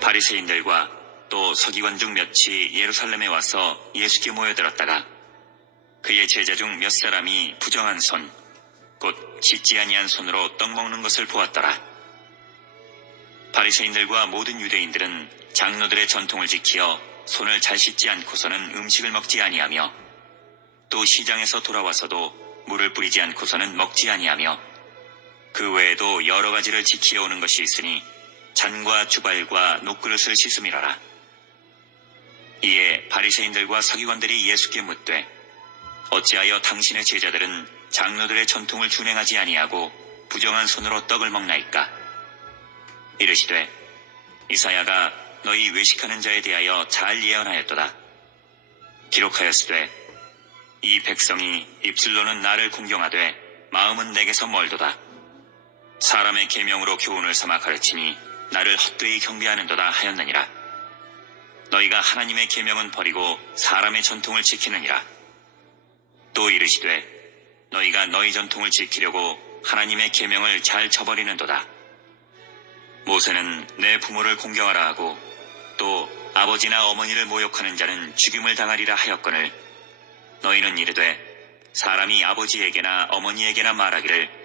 바리새인들과 또 서기관 중 몇이 예루살렘에 와서 예수께 모여들었다가 그의 제자 중 몇 사람이 부정한 손, 곧 씻지 아니한 손으로 떡 먹는 것을 보았더라. 바리새인들과 모든 유대인들은 장로들의 전통을 지키어 손을 잘 씻지 않고서는 음식을 먹지 아니하며 또 시장에서 돌아와서도 물을 뿌리지 않고서는 먹지 아니하며 그 외에도 여러 가지를 지키어 오는 것이 있으니 잔과 주발과 녹그릇을 씻음이라라. 이에 바리새인들과 서기관들이 예수께 묻되 어찌하여 당신의 제자들은 장로들의 전통을 준행하지 아니하고 부정한 손으로 떡을 먹나이까? 이르시되 이사야가 너희 외식하는 자에 대하여 잘 예언하였도다. 기록하였으되 이 백성이 입술로는 나를 공경하되 마음은 내게서 멀도다. 사람의 계명으로 교훈을 삼아 가르치니 나를 헛되이 경배하는도다 하였느니라. 너희가 하나님의 계명은 버리고 사람의 전통을 지키느니라. 또 이르시되 너희가 너희 전통을 지키려고 하나님의 계명을 잘 저버리는도다. 모세는 내 부모를 공경하라 하고 또 아버지나 어머니를 모욕하는 자는 죽임을 당하리라 하였거늘 너희는 이르되 사람이 아버지에게나 어머니에게나 말하기를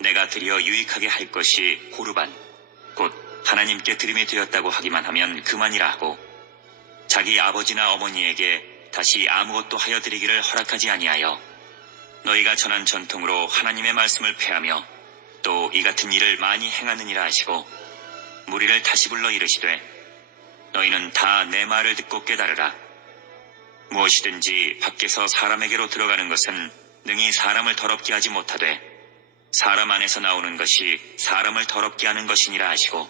내가 드리어 유익하게 할 것이 고르반 곧 하나님께 드림이 되었다고 하기만 하면 그만이라 하고 자기 아버지나 어머니에게 다시 아무것도 하여 드리기를 허락하지 아니하여 너희가 전한 전통으로 하나님의 말씀을 폐하며 또 이 같은 일을 많이 행하느니라 하시고 무리를 다시 불러 이르시되 너희는 다 내 말을 듣고 깨달으라. 무엇이든지 밖에서 사람에게로 들어가는 것은 능히 사람을 더럽게 하지 못하되 사람 안에서 나오는 것이 사람을 더럽게 하는 것이니라 하시고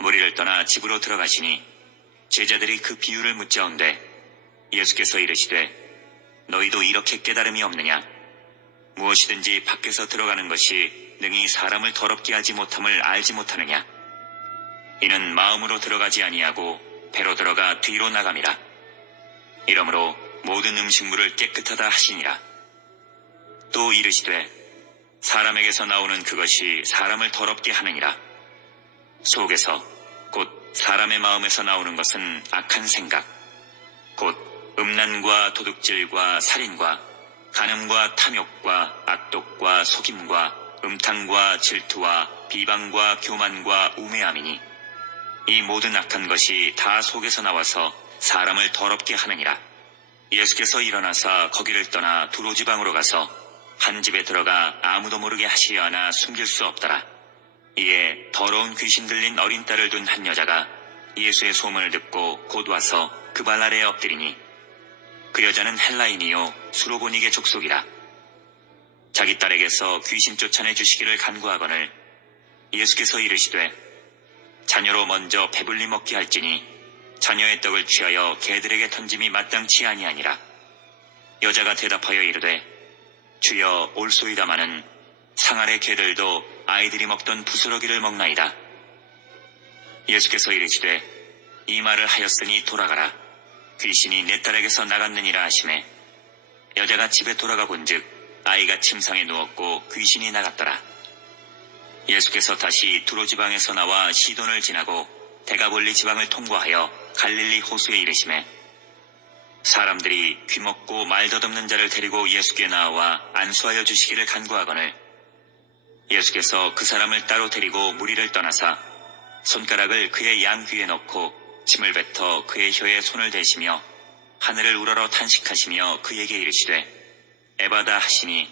무리를 떠나 집으로 들어가시니 제자들이 그 비유를 묻자온데 예수께서 이르시되 너희도 이렇게 깨달음이 없느냐? 무엇이든지 밖에서 들어가는 것이 능히 사람을 더럽게 하지 못함을 알지 못하느냐? 이는 마음으로 들어가지 아니하고 배로 들어가 뒤로 나감이라. 이러므로 모든 음식물을 깨끗하다 하시니라. 또 이르시되 사람에게서 나오는 그것이 사람을 더럽게 하느니라. 속에서 곧 사람의 마음에서 나오는 것은 악한 생각, 곧 음란과 도둑질과 살인과 간음과 탐욕과 악독과 속임과 음탕과 질투와 비방과 교만과 우매함이니 이 모든 악한 것이 다 속에서 나와서 사람을 더럽게 하느니라. 예수께서 일어나사 거기를 떠나 두로지방으로 가서 한 집에 들어가 아무도 모르게 하시려 하나 숨길 수 없더라. 이에 더러운 귀신 들린 어린 딸을 둔 한 여자가 예수의 소문을 듣고 곧 와서 그 발 아래에 엎드리니 그 여자는 헬라인이요 수로보니게 족속이라. 자기 딸에게서 귀신 쫓아내 주시기를 간구하거늘 예수께서 이르시되 자녀로 먼저 배불리 먹게 할지니 자녀의 떡을 취하여 개들에게 던짐이 마땅치 아니하니라. 여자가 대답하여 이르되 주여 올소이다마는 상 아래 개들도 아이들이 먹던 부스러기를 먹나이다. 예수께서 이르시되 이 말을 하였으니 돌아가라. 귀신이 내 딸에게서 나갔느니라 하시매 여자가 집에 돌아가 본즉 아이가 침상에 누웠고 귀신이 나갔더라. 예수께서 다시 두로 지방에서 나와 시돈을 지나고 데가볼리 지방을 통과하여 갈릴리 호수에 이르시매 사람들이 귀먹고 말 덧없는 자를 데리고 예수께 나와 안수하여 주시기를 간구하거늘 예수께서 그 사람을 따로 데리고 무리를 떠나사 손가락을 그의 양귀에 넣고 침을 뱉어 그의 혀에 손을 대시며 하늘을 우러러 탄식하시며 그에게 이르시되 에바다 하시니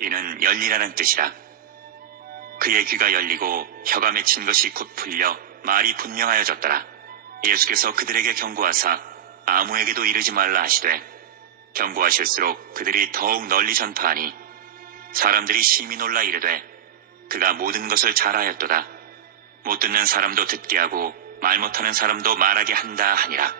이는 열리라는 뜻이라. 그의 귀가 열리고 혀가 맺힌 것이 곧 풀려 말이 분명하여졌더라. 예수께서 그들에게 경고하사 아무에게도 이르지 말라 하시되 경고하실수록 그들이 더욱 널리 전파하니 사람들이 심히 놀라 이르되 그가 모든 것을 잘하였도다. 못 듣는 사람도 듣게 하고 말 못하는 사람도 말하게 한다 하니라.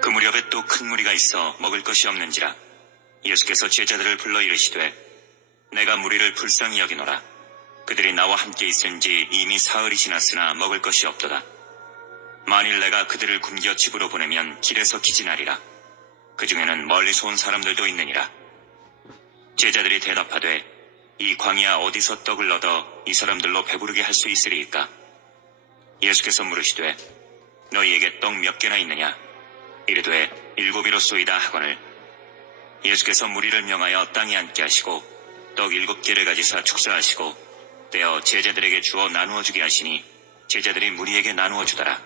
그 무렵에 또 큰 무리가 있어 먹을 것이 없는지라 예수께서 제자들을 불러 이르시되 내가 무리를 불쌍히 여기노라. 그들이 나와 함께 있은지 이미 사흘이 지났으나 먹을 것이 없도다. 만일 내가 그들을 굶겨 집으로 보내면 길에서 기진하리라. 그 중에는 멀리서 온 사람들도 있느니라. 제자들이 대답하되 이 광야 어디서 떡을 얻어 이 사람들로 배부르게 할 수 있으리이까? 예수께서 물으시되 너희에게 떡 몇 개나 있느냐? 이르되 7이로소이다 하거늘. 예수께서 무리를 명하여 땅에 앉게 하시고 떡 7개를 가지사 축사하시고 떼어 제자들에게 주어 나누어 주게 하시니 제자들이 무리에게 나누어 주더라.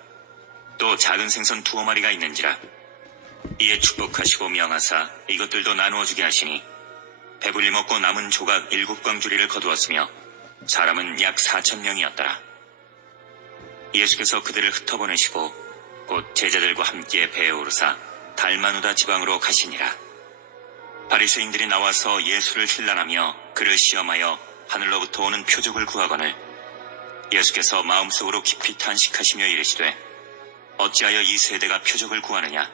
또 작은 생선 2마리가 있는지라. 이에 축복하시고 명하사 이것들도 나누어 주게 하시니 배불리 먹고 남은 조각 7광주리를 거두었으며 사람은 약 4,000명이었더라. 예수께서 그들을 흩어보내시고 곧 제자들과 함께 배에 오르사 달마누다 지방으로 가시니라. 바리새인들이 나와서 예수를 힐난하며 그를 시험하여 하늘로부터 오는 표적을 구하거늘. 예수께서 마음속으로 깊이 탄식하시며 이르시되 어찌하여 이 세대가 표적을 구하느냐?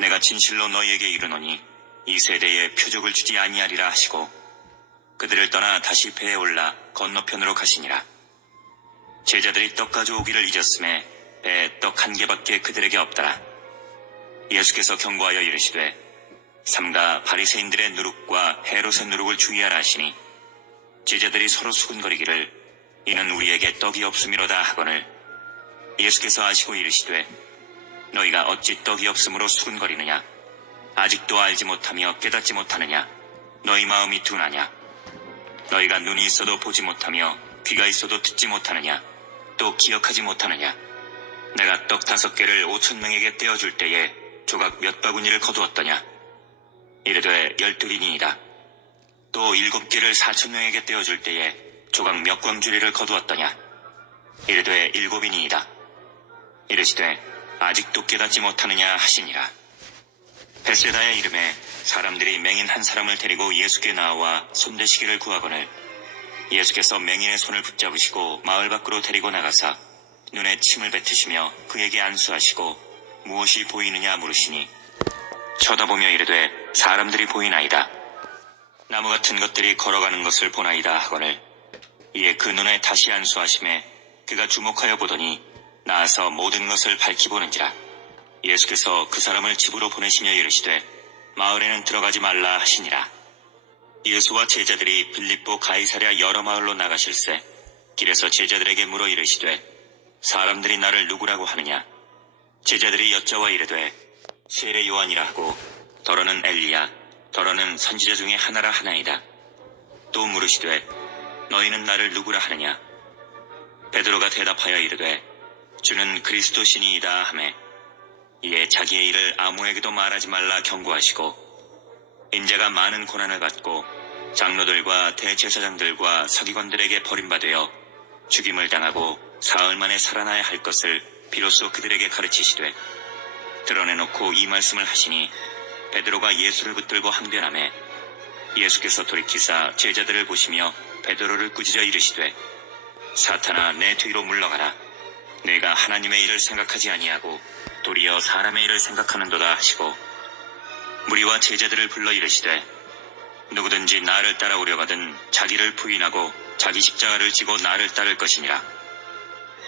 내가 진실로 너희에게 이르노니 이 세대에 표적을 주지 아니하리라 하시고 그들을 떠나 다시 배에 올라 건너편으로 가시니라. 제자들이 떡 가져오기를 잊었음에 배에 떡 1개밖에 그들에게 없더라. 예수께서 경고하여 이르시되 삼가 바리새인들의 누룩과 헤롯의 누룩을 주의하라 하시니 제자들이 서로 수군거리기를 이는 우리에게 떡이 없음이로다 하거늘. 예수께서 아시고 이르시되 너희가 어찌 떡이 없음으로 수군거리느냐? 아직도 알지 못하며 깨닫지 못하느냐? 너희 마음이 둔하냐? 너희가 눈이 있어도 보지 못하며 귀가 있어도 듣지 못하느냐? 또 기억하지 못하느냐? 내가 떡 5개를 5,000명에게 떼어줄 때에 조각 몇 바구니를 거두었더냐? 이르되 12이니이다. 또 7개를 4,000명에게 떼어줄 때에 조각 몇 광주리를 거두었더냐? 이르되 7이니이다. 이르시되 아직도 깨닫지 못하느냐 하시니라. 베세다의 이름에 사람들이 맹인 한 사람을 데리고 예수께 나와 손대시기를 구하거늘. 예수께서 맹인의 손을 붙잡으시고 마을 밖으로 데리고 나가사 눈에 침을 뱉으시며 그에게 안수하시고 무엇이 보이느냐 물으시니 쳐다보며 이르되 사람들이 보이나이다. 나무 같은 것들이 걸어가는 것을 보나이다 하거늘. 이에 그 눈에 다시 안수하심에 그가 주목하여 보더니 나아서 모든 것을 밝히 보는지라. 예수께서 그 사람을 집으로 보내시며 이르시되 마을에는 들어가지 말라 하시니라. 예수와 제자들이 빌립보 가이사랴 여러 마을로 나가실새 길에서 제자들에게 물어 이르시되 사람들이 나를 누구라고 하느냐? 제자들이 여짜와 이르되 세례 요한이라 하고 더러는 엘리야 더러는 선지자 중에 하나라 하나이다. 또 물으시되 너희는 나를 누구라 하느냐? 베드로가 대답하여 이르되 주는 그리스도시니이다 하매 이에 자기의 일을 아무에게도 말하지 말라 경고하시고 인자가 많은 고난을 받고 장로들과 대제사장들과 서기관들에게 버림받아 죽임을 당하고 사흘 만에 살아나야 할 것을 비로소 그들에게 가르치시되 드러내놓고 이 말씀을 하시니 베드로가 예수를 붙들고 항변하매 예수께서 돌이키사 제자들을 보시며 베드로를 꾸짖어 이르시되 사탄아 내 뒤로 물러가라. 내가 하나님의 일을 생각하지 아니하고 도리어 사람의 일을 생각하는도다 하시고 무리와 제자들을 불러 이르시되 누구든지 나를 따라오려거든 자기를 부인하고 자기 십자가를 지고 나를 따를 것이니라.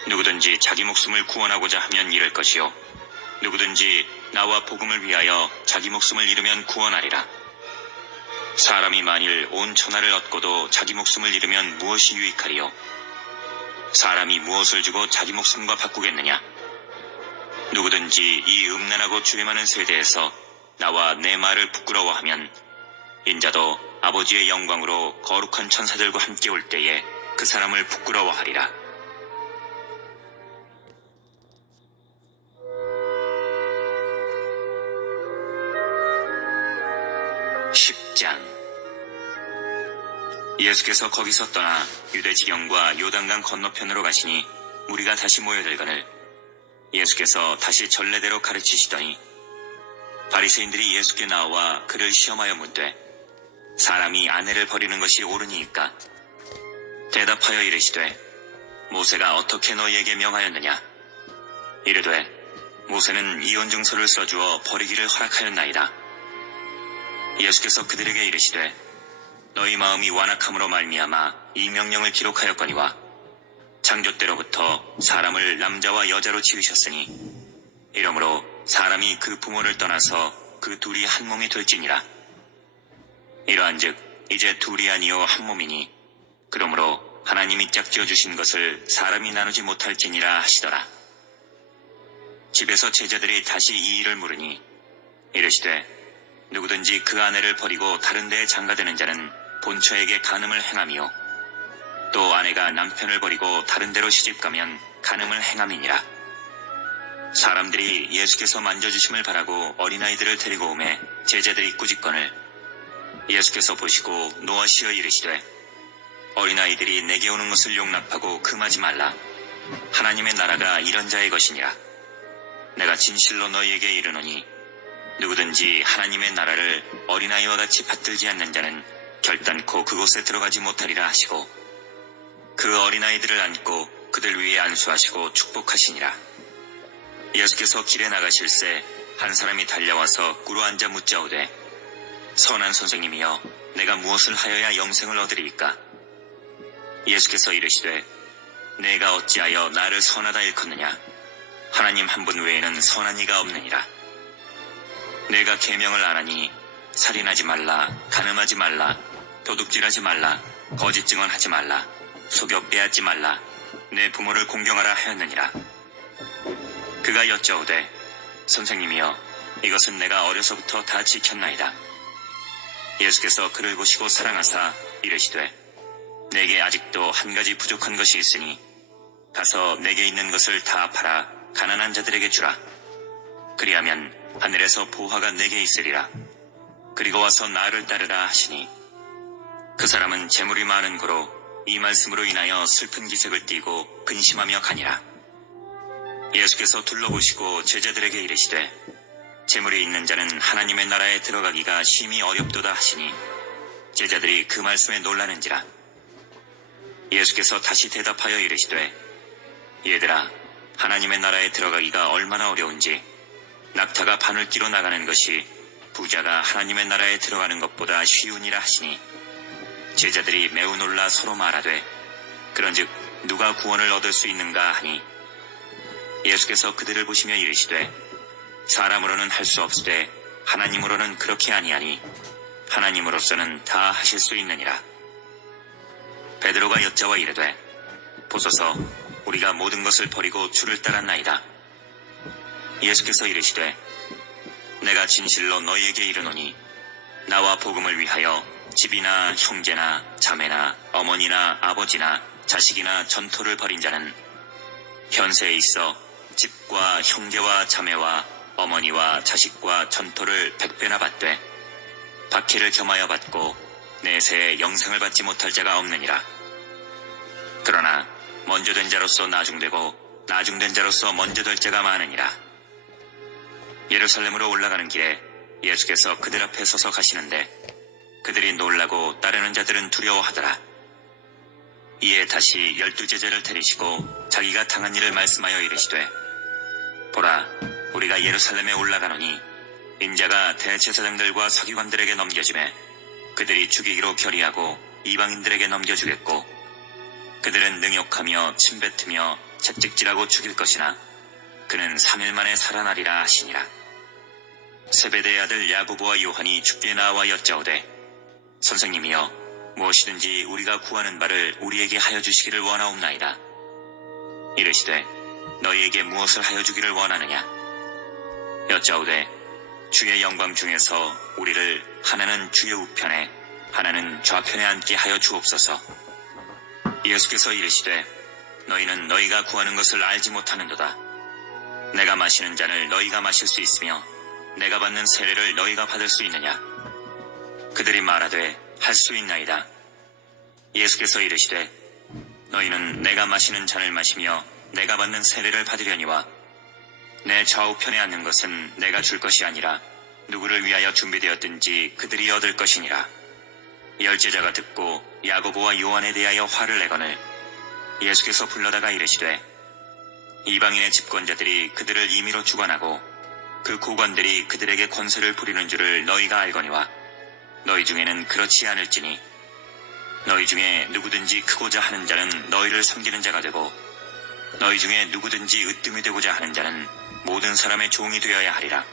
누구든지 자기 목숨을 구원하고자 하면 잃을 것이요 누구든지 나와 복음을 위하여 자기 목숨을 잃으면 구원하리라. 사람이 만일 온 천하를 얻고도 자기 목숨을 잃으면 무엇이 유익하리요? 사람이 무엇을 주고 자기 목숨과 바꾸겠느냐? 누구든지 이 음란하고 죄 많은 세대에서 나와 내 말을 부끄러워하면 인자도 아버지의 영광으로 거룩한 천사들과 함께 올 때에 그 사람을 부끄러워하리라. 예수께서 거기서 떠나 유대 지경과 요단강 건너편으로 가시니 무리가 다시 모여들거늘 예수께서 다시 전례대로 가르치시더니 바리새인들이 예수께 나와 그를 시험하여 묻되 사람이 아내를 버리는 것이 옳으니이까? 대답하여 이르시되 모세가 어떻게 너희에게 명하였느냐? 이르되 모세는 이혼 증서를 써주어 버리기를 허락하였나이다. 예수께서 그들에게 이르시되 너희 마음이 완악함으로 말미암아 이 명령을 기록하였거니와 창조 때로부터 사람을 남자와 여자로 지으셨으니 이러므로 사람이 그 부모를 떠나서 그 둘이 한 몸이 될지니라. 이러한즉 이제 둘이 아니요 한 몸이니 그러므로 하나님이 짝지어 주신 것을 사람이 나누지 못할지니라 하시더라. 집에서 제자들이 다시 이 일을 물으니 이르시되 누구든지 그 아내를 버리고 다른 데에 장가드는 자는 본처에게 간음을 행하며 또 아내가 남편을 버리고 다른 데로 시집가면 간음을 행함이니라. 사람들이 예수께서 만져주심을 바라고 어린아이들을 데리고 오매 제자들이 꾸짖거늘 예수께서 보시고 노하시어 이르시되 어린아이들이 내게 오는 것을 용납하고 금하지 말라. 하나님의 나라가 이런 자의 것이니라. 내가 진실로 너희에게 이르노니 누구든지 하나님의 나라를 어린아이와 같이 받들지 않는 자는 결단코 그곳에 들어가지 못하리라 하시고 그 어린아이들을 안고 그들 위에 안수하시고 축복하시니라. 예수께서 길에 나가실새 한 사람이 달려와서 꿇어 앉아 묻자오되 선한 선생님이여 내가 무엇을 하여야 영생을 얻으리이까? 예수께서 이르시되 내가 어찌하여 나를 선하다 일컫느냐? 하나님 한 분 외에는 선한 이가 없느니라. 내가 계명을 안하니 살인하지 말라, 간음하지 말라, 도둑질하지 말라, 거짓 증언하지 말라, 속여 빼앗지 말라, 내 부모를 공경하라 하였느니라. 그가 여짜오되 선생님이여 이것은 내가 어려서부터 다 지켰나이다. 예수께서 그를 보시고 사랑하사 이르시되 내게 아직도 한 가지 부족한 것이 있으니 가서 내게 있는 것을 다 팔아 가난한 자들에게 주라. 그리하면 하늘에서 보화가 내게 있으리라. 그리고 와서 나를 따르라 하시니 그 사람은 재물이 많은 고로 이 말씀으로 인하여 슬픈 기색을 띠고 근심하며 가니라. 예수께서 둘러보시고 제자들에게 이르시되 재물이 있는 자는 하나님의 나라에 들어가기가 심히 어렵도다 하시니 제자들이 그 말씀에 놀라는지라. 예수께서 다시 대답하여 이르시되 얘들아 하나님의 나라에 들어가기가 얼마나 어려운지 낙타가 바늘기로 나가는 것이 부자가 하나님의 나라에 들어가는 것보다 쉬우니라 하시니 제자들이 매우 놀라 서로 말하되 그런즉 누가 구원을 얻을 수 있는가 하니 예수께서 그들을 보시며 이르시되 사람으로는 할 수 없으되 하나님으로는 그렇게 아니하니 하나님으로서는 다 하실 수 있느니라. 베드로가 여짜와 이르되 보소서 우리가 모든 것을 버리고 주를 따랐나이다. 예수께서 이르시되 내가 진실로 너희에게 이르노니 나와 복음을 위하여 집이나 형제나 자매나 어머니나 아버지나 자식이나 전토를 벌인 자는 현세에 있어 집과 형제와 자매와 어머니와 자식과 전토를 100배나 받되 박해를 겸하여 받고 내세에 영생을 받지 못할 자가 없느니라. 그러나 먼저 된 자로서 나중되고 나중된 자로서 먼저 될 자가 많으니라. 예루살렘으로 올라가는 길에 예수께서 그들 앞에 서서 가시는데 그들이 놀라고 따르는 자들은 두려워하더라. 이에 다시 12 제자를 데리시고 자기가 당한 일을 말씀하여 이르시되 보라 우리가 예루살렘에 올라가노니 인자가 대제사장들과 서기관들에게 넘겨지매 그들이 죽이기로 결의하고 이방인들에게 넘겨주겠고 그들은 능욕하며 침뱉으며 채찍질하고 죽일 것이나 그는 3일 만에 살아나리라 하시니라. 세베대의 아들 야고보와 요한이 주께 나와 여짜오되 선생님이여 무엇이든지 우리가 구하는 바를 우리에게 하여 주시기를 원하옵나이다. 이르시되 너희에게 무엇을 하여 주기를 원하느냐? 여짜오되 주의 영광 중에서 우리를 하나는 주의 우편에 하나는 좌편에 앉게 하여 주옵소서. 예수께서 이르시되 너희는 너희가 구하는 것을 알지 못하는도다. 내가 마시는 잔을 너희가 마실 수 있으며 내가 받는 세례를 너희가 받을 수 있느냐? 그들이 말하되 할 수 있나이다. 예수께서 이르시되 너희는 내가 마시는 잔을 마시며 내가 받는 세례를 받으려니와 내 좌우편에 앉는 것은 내가 줄 것이 아니라 누구를 위하여 준비되었든지 그들이 얻을 것이니라. 열제자가 듣고 야고보와 요한에 대하여 화를 내거늘 예수께서 불러다가 이르시되 이방인의 집권자들이 그들을 임의로 주관하고 그 고관들이 그들에게 권세를 부리는 줄을 너희가 알거니와 너희 중에는 그렇지 않을지니 너희 중에 누구든지 크고자 하는 자는 너희를 섬기는 자가 되고 너희 중에 누구든지 으뜸이 되고자 하는 자는 모든 사람의 종이 되어야 하리라.